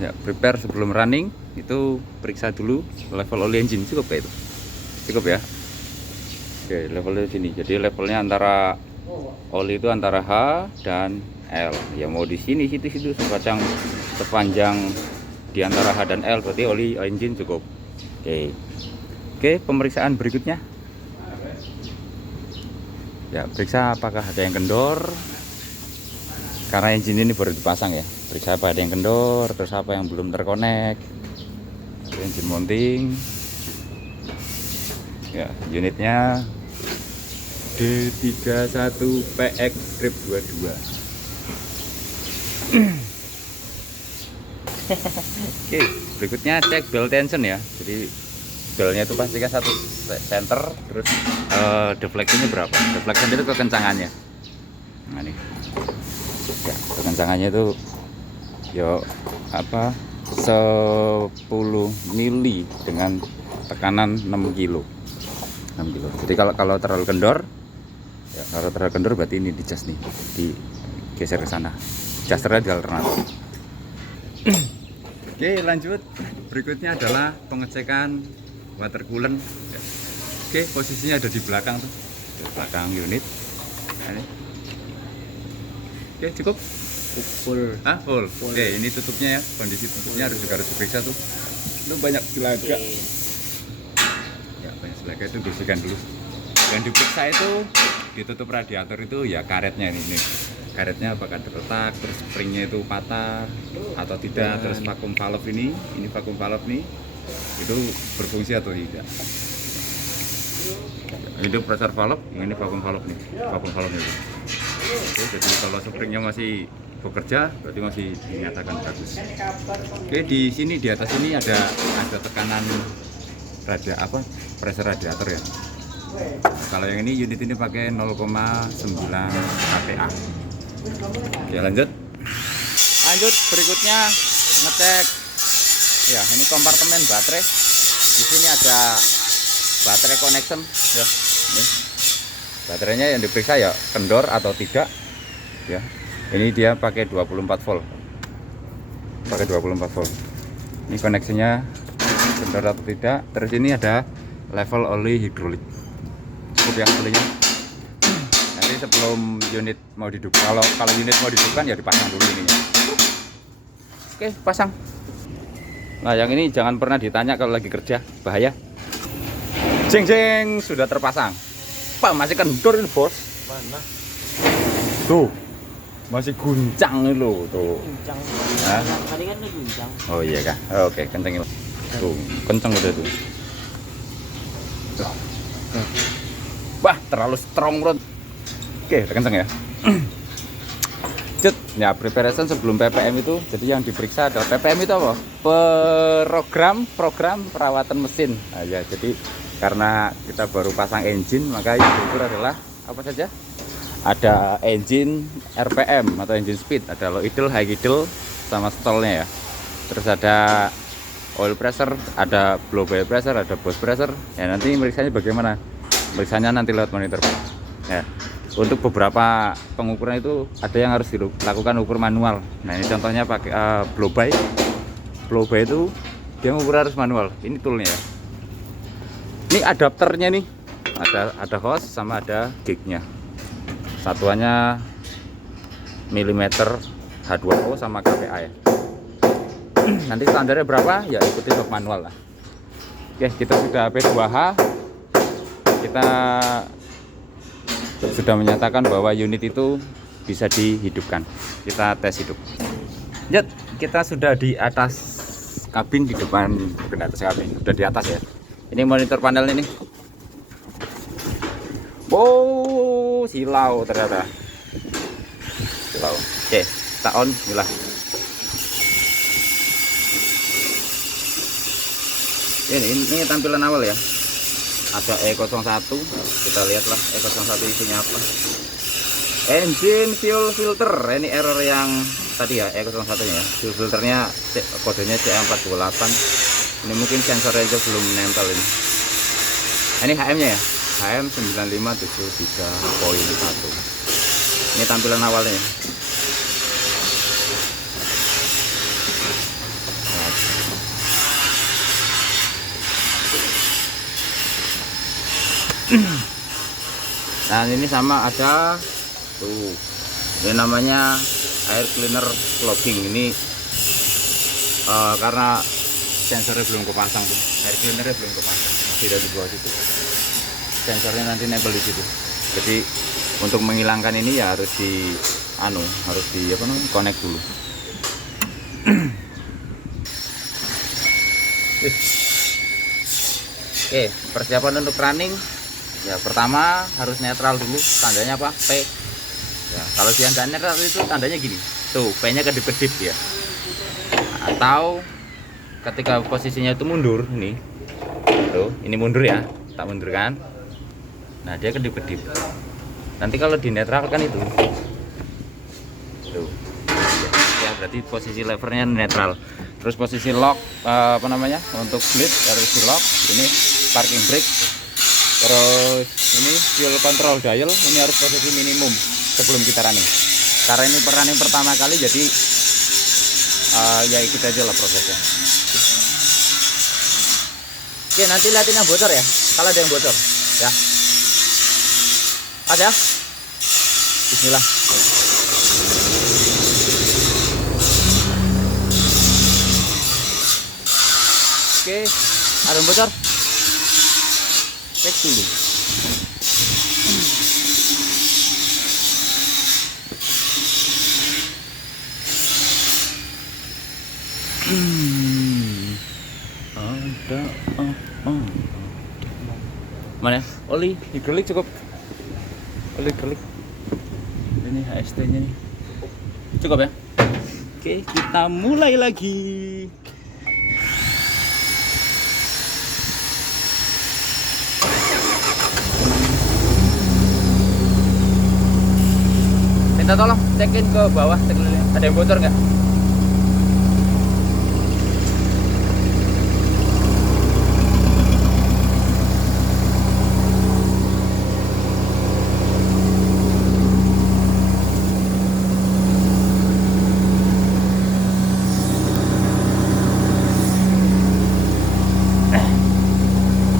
Ya, prepare sebelum running itu periksa dulu level oli engine. Cukup ya itu? Cukup ya. Oke, levelnya sini. Jadi levelnya antara oli itu antara H dan L. Ya mau di sini situ sepanjang di antara H dan L berarti oli engine cukup. Oke, pemeriksaan berikutnya. Ya, periksa apakah ada yang kendor. Karena engine ini baru dipasang ya. Periksa apa ada yang kendor, terus apa yang belum terkonek. Engine mounting. Ya, unitnya D31PX strip 22. Oke, berikutnya cek belt tension ya. Jadi belnya itu pastikan satu center, terus defleksinya berapa? Deflection itu kekencangannya. Nah ini, ya kekencangannya itu yo apa 10 mili dengan tekanan 6 kilo. 6 kilo. Jadi kalau terlalu kendor, ya kalau terlalu kendor berarti ini di jas nih, digeser ke sana. Jasternya di alternatif. Oke, lanjut. Berikutnya adalah pengecekan water coolant. Oke, posisinya ada di belakang tuh, di belakang unit. Ini. Oke, cukup. Full. Full. Oke, ini tutupnya ya. Kondisi tutupnya harus diperiksa tuh. Itu banyak silaga. Ya, banyak silaga itu bersihkan dulu. Yang diperiksa itu ditutup radiator itu ya karetnya ini. Karetnya apakah terletak, terus springnya itu patah atau tidak, terus vakum valve ini vakum valve nih itu berfungsi atau tidak. Ini pressure valve, ini vakum valve nih, vakum valve itu. Oke, jadi kalau springnya masih bekerja berarti masih dinyatakan bagus. Oke, di sini di atas ini ada tekanan pressure radiator ya. Kalau yang ini unit ini pakai 0,9 kPa. Ya lanjut berikutnya ngecek ya, ini kompartemen baterai. Di sini ada baterai connection ya. Ini baterainya yang diperiksa ya kendor atau tidak ya. Ini dia pakai 24 volt. Pakai 24 volt. Ini koneksinya kendor atau tidak. Terus ini ada level oli hidrolik. Cukup ya olinya. Nanti sebelum unit mau dihidupkan, kalau unit mau dihidupkan ya dipasang dulu ininya. Oke, pasang. Nah, yang ini jangan pernah ditanya kalau lagi kerja, bahaya. Jeng sudah terpasang. Pak, masih kendor ini, Bos. Mana? Tuh. Masih guncang nih lo tuh. Guncang. Hah? Tadi kan udah guncang. Oh iya kah? Oke, kencengin. Tuh, kenceng udah tuh. Tuh. Wah, terlalu strong bro. Oke, udah kenceng ya. Cut, ya preparation sebelum PPM itu, jadi yang diperiksa adalah PPM itu apa? Program perawatan mesin. Nah, ya, jadi karena kita baru pasang engine, maka yang diukur adalah apa saja? Ada engine RPM atau engine speed, ada low idle, high idle, sama stallnya ya. Terus ada oil pressure, ada blow by pressure, ada burst pressure. Ya nanti periksanya bagaimana? Periksanya nanti lewat monitor. Ya. Untuk beberapa pengukuran itu ada yang harus dilakukan ukur manual. Nah ini contohnya pakai blow by. Blow by itu dia mengukur harus manual. Ini toolnya ya. Ini adapternya nih. Ada hose sama ada gignya. Satuannya milimeter H2O sama kPa ya. Nanti standarnya berapa? Ya ikuti log manual lah. Oke, kita sudah P2H. Kita sudah menyatakan bahwa unit itu bisa dihidupkan. Kita tes hidup. Lihat, kita sudah di atas kabin, di depan, bukan atas kabin, sudah di atas ya. Ini monitor panel ini. Wow, silau ternyata. Silau. Oke, kita on, bismillah. Ini tampilan awal ya. Ada E01, kita lihatlah E01 isinya apa. Engine fuel filter, ini error yang tadi ya, E01 nya ya. Fuel filternya kodenya CA428. Ini mungkin sensornya aja belum nempel ini. Ini HM nya ya, HM 9573.1. Ini tampilan awalnya. Nah ini sama ada tuh, ini namanya air cleaner clogging. Ini karena sensornya belum kepasang tuh, air cleanernya belum kepasang, masih ada di bawah situ. Sensornya nanti nempel di situ. Jadi untuk menghilangkan ini ya harus di connect dulu. Oke, persiapan untuk running ya, pertama harus netral dulu. Tandanya apa? P ya. Kalau yang nggak netral itu tandanya gini tuh, P nya kedip-kedip ya, atau ketika posisinya itu mundur nih tuh, ini mundur ya, tak mundur kan, nah dia kedip-kedip. Nanti kalau di netral kan itu tuh ya, berarti posisi levernya netral. Terus posisi lock untuk blade harus di lock. Ini parking brake. Terus ini fuel control dial, ini harus posisi minimum sebelum kita running, karena ini running pertama kali, jadi ya ikut aja lah prosesnya. Oke, nanti lihatin yang bocor ya, kalau ada yang bocor ya. Ada. Bismillah. Oke, ada yang bocor, cek dulu. Ada mana? Oli hidrolik cukup. Oli hidrolik. Ini HST-nya nih. Cukup ya? Oke, kita mulai lagi. Minta tolong cekin ke bawah sekelilingnya. Ada yang bocor nggak?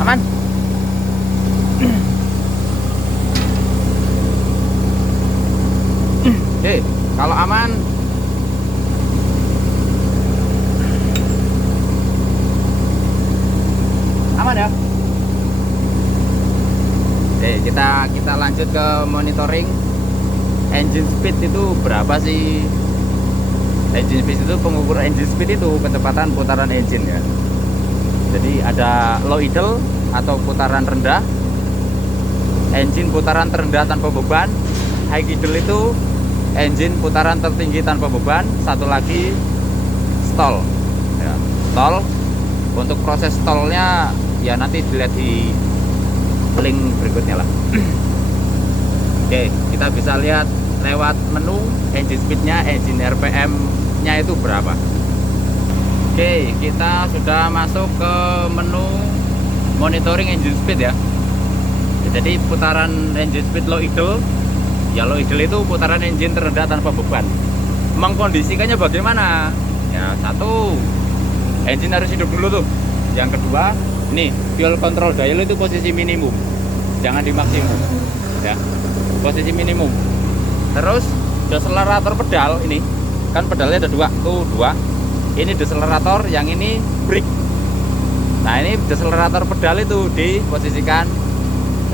Aman? Oke, kalau aman ya. Oke, kita lanjut ke monitoring engine speed. Itu berapa sih engine speed? Itu pengukur engine speed itu kecepatan putaran engine ya. Jadi ada low idle atau putaran rendah, engine putaran terendah tanpa beban. High idle itu engine putaran tertinggi tanpa beban. Satu lagi stall ya. Stall, untuk proses stallnya ya nanti dilihat di link berikutnya lah. Oke, kita bisa lihat lewat menu engine speednya, engine RPM nya itu berapa. Oke, kita sudah masuk ke menu monitoring engine speed ya. Jadi putaran engine speed low idle ya, low idle itu putaran engine terendah tanpa beban. Mengkondisikannya bagaimana ya? Satu, engine harus hidup dulu tuh. Yang kedua, ini fuel control dial itu posisi minimum, jangan di maksimum ya, posisi minimum. Terus deselerator pedal, ini kan pedalnya ada dua tuh, dua. Ini deselerator, yang ini brake. Nah ini deselerator pedal itu diposisikan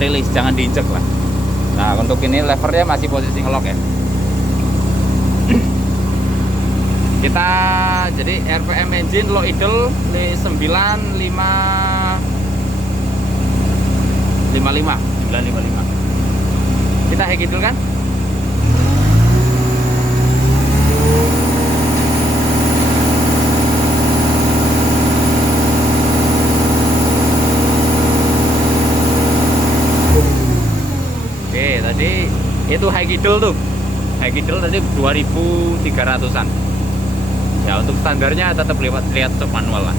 release, jangan diinjek lah. Nah untuk ini levernya masih posisi ngelock ya. Kita jadi RPM engine low idle 955. Kita high idle kan? Oke, tadi itu high idle tuh. High idle tadi 2300-an. Ya untuk standarnya tetap lihat stop manual lah.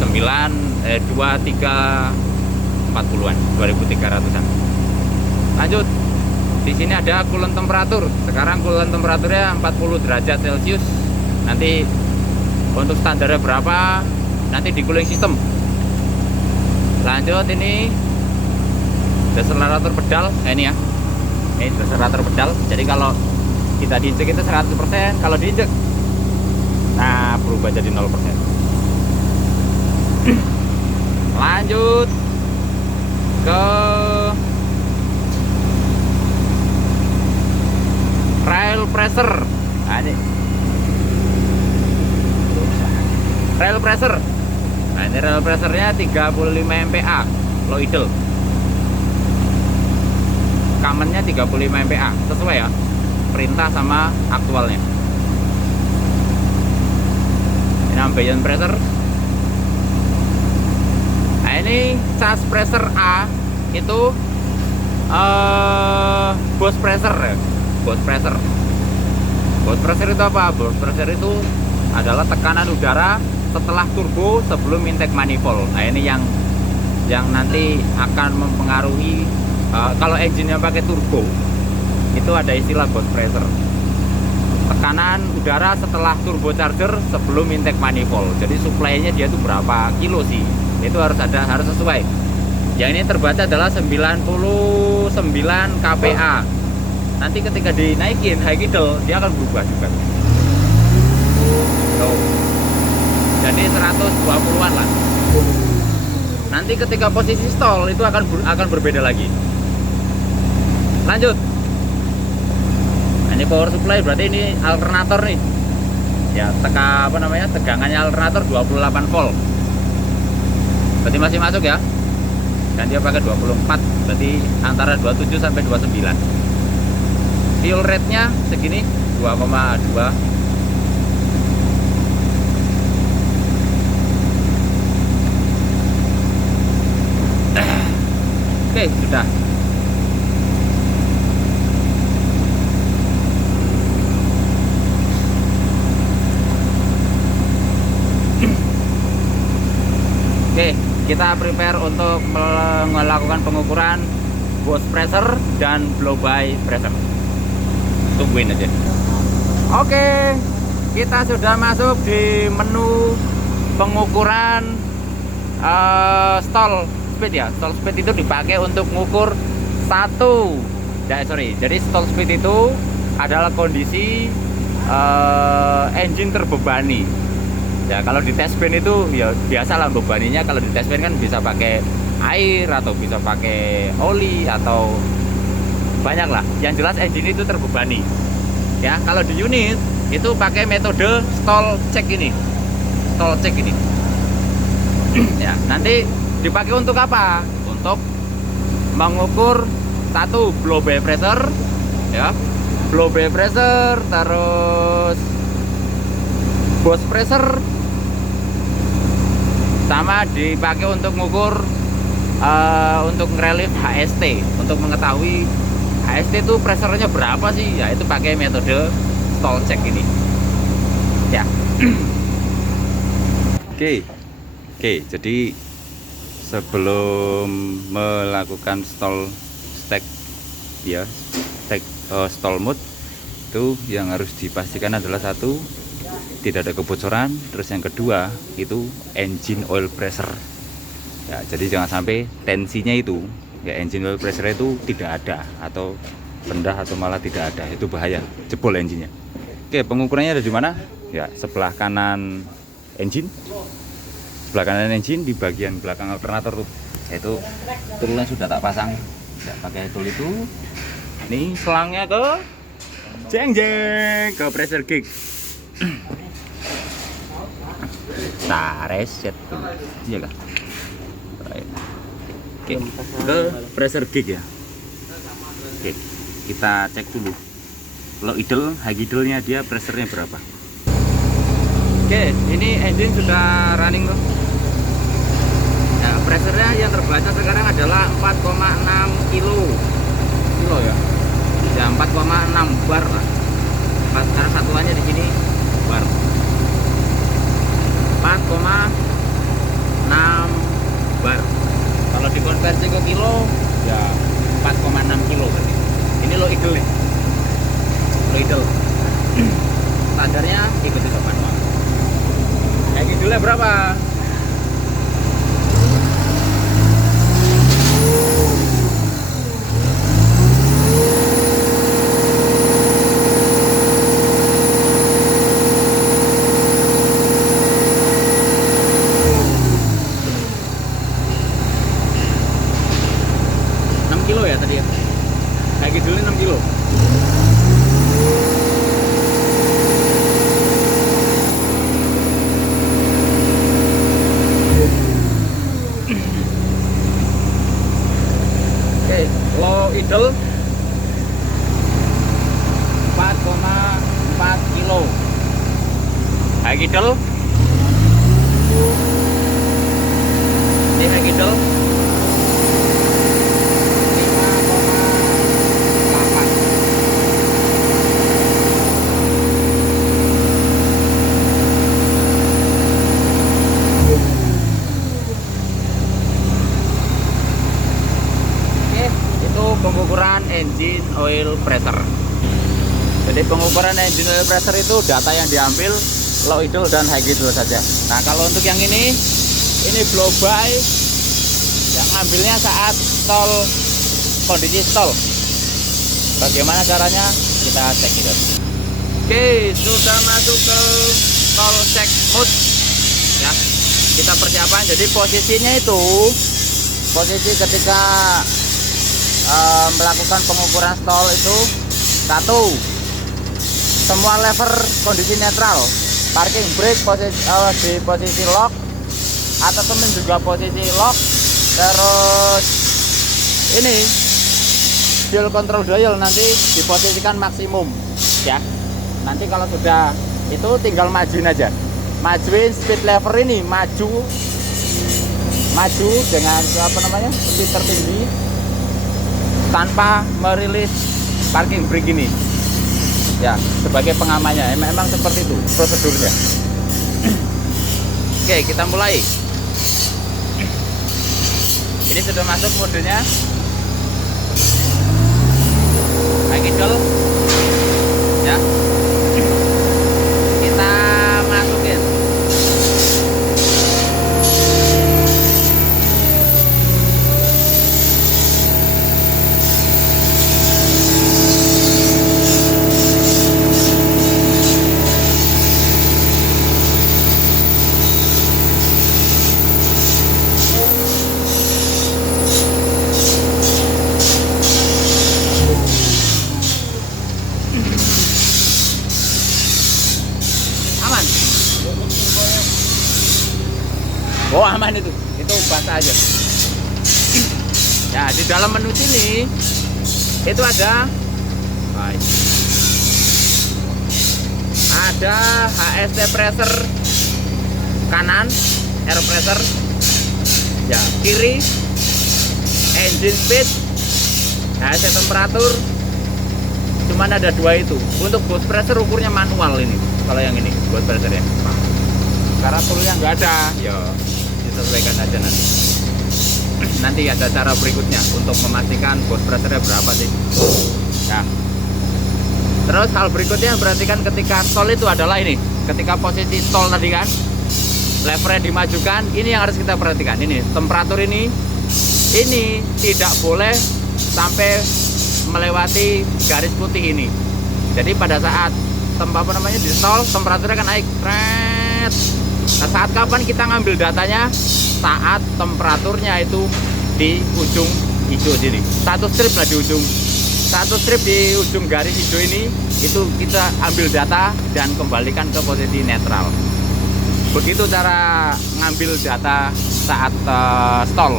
2340-an, 2300-an. Lanjut. Di sini ada coolant temperatur. Sekarang coolant temperaturnya 40 derajat Celcius. Nanti untuk standarnya berapa? Nanti di cooling system. Lanjut, ini deselerator pedal. Ini ya, ini deselerator pedal. Jadi kalau kita diinjek itu 100%, kalau diinjek nah berubah jadi 0%. Lanjut ke rail pressure. Nah, ini rail pressure. Nah, ini rail pressure-nya 35 MPa low idle. Kamennya 35 MPa, sesuai ya perintah sama aktualnya. Ini ambient pressure. Nah, ini charge pressure A itu burst pressure ya. Burst pressure. Burst pressure itu apa? Burst pressure itu adalah tekanan udara setelah turbo sebelum intake manifold. Nah, ini yang nanti akan mempengaruhi kalau engine-nya pakai turbo itu ada istilah burst pressure. Tekanan udara setelah turbocharger sebelum intake manifold. Jadi supply-nya dia itu berapa kilo sih? Itu harus sesuai. Yang ini terbaca adalah 99 kPa. Nanti ketika dinaikin high idle dia akan berubah juga. Tuh. Jadi 120-an lah. Nanti ketika posisi stall itu akan berbeda lagi. Lanjut. Nah, ini power supply, berarti ini alternator nih. Ya, tegangannya alternator 28 volt. Berarti masih masuk ya. Dan dia pakai 24, berarti antara 27 sampai 29. Fuel rate-nya segini 2,2. Oke, sudah. Oke, kita prepare untuk melakukan pengukuran burst pressure dan blow by pressure. Tungguin aja. Oke, kita sudah masuk di menu pengukuran stall speed ya. Stall speed itu dipakai untuk mengukur jadi stall speed itu adalah kondisi engine terbebani. Ya, kalau di test ban itu ya biasalah bebaninya. Kalau di test ban kan bisa pakai air atau bisa pakai oli atau banyak lah. Yang jelas engine itu terbebani. Ya, kalau di unit itu pakai metode stall check ini. Stall check ini. Ya, nanti dipakai untuk apa? Untuk mengukur satu blow by pressure, ya. Blow by pressure, terus burst pressure, sama dipakai untuk mengukur untuk ngerelief HST, untuk mengetahui HST itu pressure-nya berapa sih. Ya, itu pakai metode stall check ini ya. Oke, jadi sebelum melakukan stall stall mode itu yang harus dipastikan adalah satu, tidak ada kebocoran. Terus yang kedua itu engine oil pressure ya. Jadi jangan sampai tensinya itu ya, engine oil pressure itu tidak ada atau rendah atau malah tidak ada, itu bahaya, jebol engine-nya. Oke, pengukurannya ada di mana ya? Sebelah kanan engine, di bagian belakang alternator tuh. Itu toolnya sudah tak pasang ya, pakai tool itu. Ini selangnya ke ke pressure gauge. Nah, reset dulu. Iya kah? Oke, ke pressure gauge ya. Oke, kita cek dulu low idle, high idle-nya dia pressure-nya berapa. Oke, ini engine sudah running tuh. Ya, pressure-nya yang terbaca sekarang adalah 4,6 kilo ya. Ya, 4,6 bar lah. Karena satuannya di sini bar. 4,6 bar. Kalau dikonversi ke kilo ya 4,6 kilo berarti. Ini low idle nih. Low idle. Standarnya ikuti sopan manual. High idle-nya berapa? high idle. Ini high idle 5,8. Oke, itu pengukuran engine oil pressure. Jadi pengukuran engine oil pressure itu data yang diambil low idle dan high idle saja. Nah, kalau untuk yang ini blow by yang ambilnya saat stall, kondisi stall. Bagaimana caranya? Kita cek itu. Oke, sudah masuk ke stall check mode. Ya, kita persiapan. Jadi posisinya itu posisi ketika melakukan pengukuran stall itu satu, semua lever kondisi netral, parking brake di posisi lock, atasemen juga posisi lock, terus ini fuel control dial nanti diposisikan maksimum ya. Nanti kalau sudah itu tinggal majuin aja, majuin speed lever ini, maju dengan speed tertinggi tanpa merilis parking brake ini ya, sebagai pengamannya. Memang seperti itu prosedurnya. Oke, kita mulai. Ini sudah masuk modenya high idle ya, kita masukin. Oh, aman itu basah aja. Ya, di dalam menu sini itu ada HST pressure kanan, air pressure ya, kiri engine speed, HST temperatur. Cuman ada dua itu. Untuk gauge pressure ukurnya manual ini. Kalau yang ini gauge pressure ya, karena toolnya nggak ada ya, disesuaikan aja nanti. Nanti ada cara berikutnya untuk memastikan gauge pressure-nya berapa sih ya. Terus hal berikutnya perhatikan ketika stall itu adalah ini, ketika posisi stall tadi kan levernya dimajukan, ini yang harus kita perhatikan. Ini temperatur ini tidak boleh sampai melewati garis putih ini. Jadi pada saat di stall temperaturnya akan naik. Nah, saat kapan kita ngambil datanya? Saat temperaturnya itu di ujung hijau sini. Satu strip di ujung garis hijau ini, itu kita ambil data dan kembalikan ke posisi netral. Begitu cara ngambil data saat stall.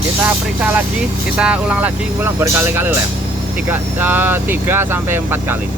Kita periksa lagi, kita ulang berkali-kali lah. 3 sampai 4 kali.